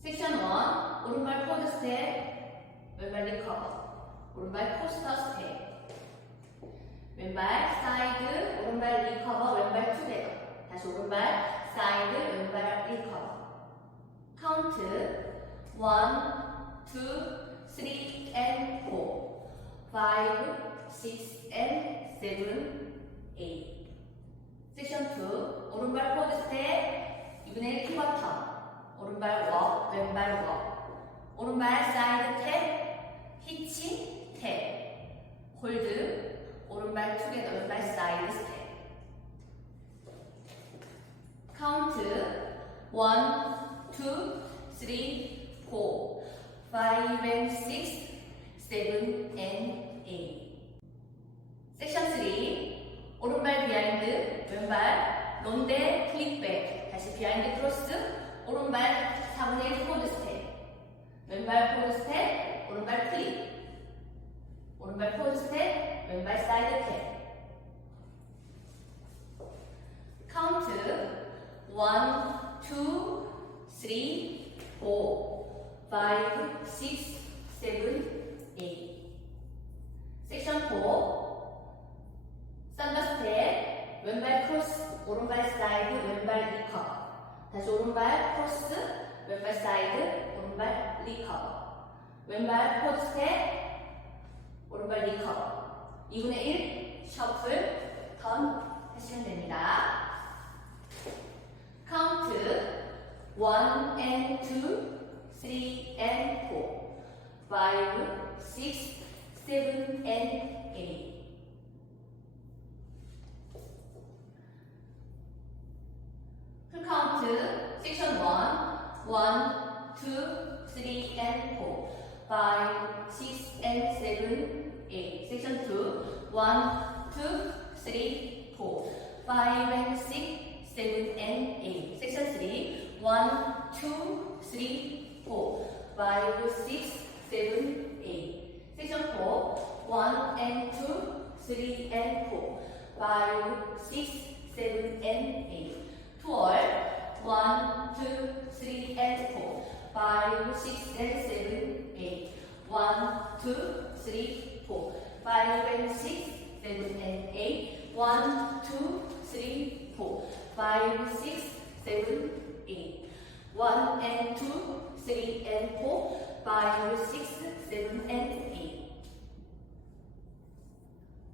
섹션 1 오른발 포드 스텝 왼발 리커버 오른발 포스터 스텝. 왼발 사이드 오른발 리커버 왼발 투게더. 다시 오른발 사이드 왼발 리커버 카운트. 1 2 3 and 4 5 6 and 7 8 섹션 2 오른발 포드 스텝 이번에 피벗터 오른발 워 오른발 사이드 탭 히치 탭 홀드 오른발 투게더 왼발 사이드 스텝 카운트. 1 2 3 4 5 and 6 7 and 8 섹션 3 오른발 비하인드 왼발 론데 클릭백. 다시 비하인드 크로스. 오른발 4분의 1 포드 스텝. 왼발 포드 스텝 오른발 클릭. 오른발 포드 스텝 왼발 사이드 탭 카운트. 1 2 3 4 5 6 7 8 섹션 4 썬더 스텝 왼발 크로스 오른발 사이드 왼발 리커버 다시 오른발 크로스 왼발 사이드 오른발 리커버. 왼발 포드 스텝 오른발 리커버. 2분의 1 셔플 턴 하시면 됩니다. 카운트 1 and 2 3 and 4 5 6 7 and 8 1, 2, 3, and 4. 5, 6, and 7, 8. Section 2. 1, 2, 3, 4. 5 and 6, 7 and 8. Section 3. 1, 2, 3, 4. 5, 6, 7, 8. Section 4. 1 and 2, 3 and 4. 5, 6, 7 and 8. 12. 1, two, three, and four. Five, six, and seven, eight. One, two, three, four. Five and six, seven and eight. One, two, three, four. Five, six, seven, eight. One and two, three and four. Five, six, seven and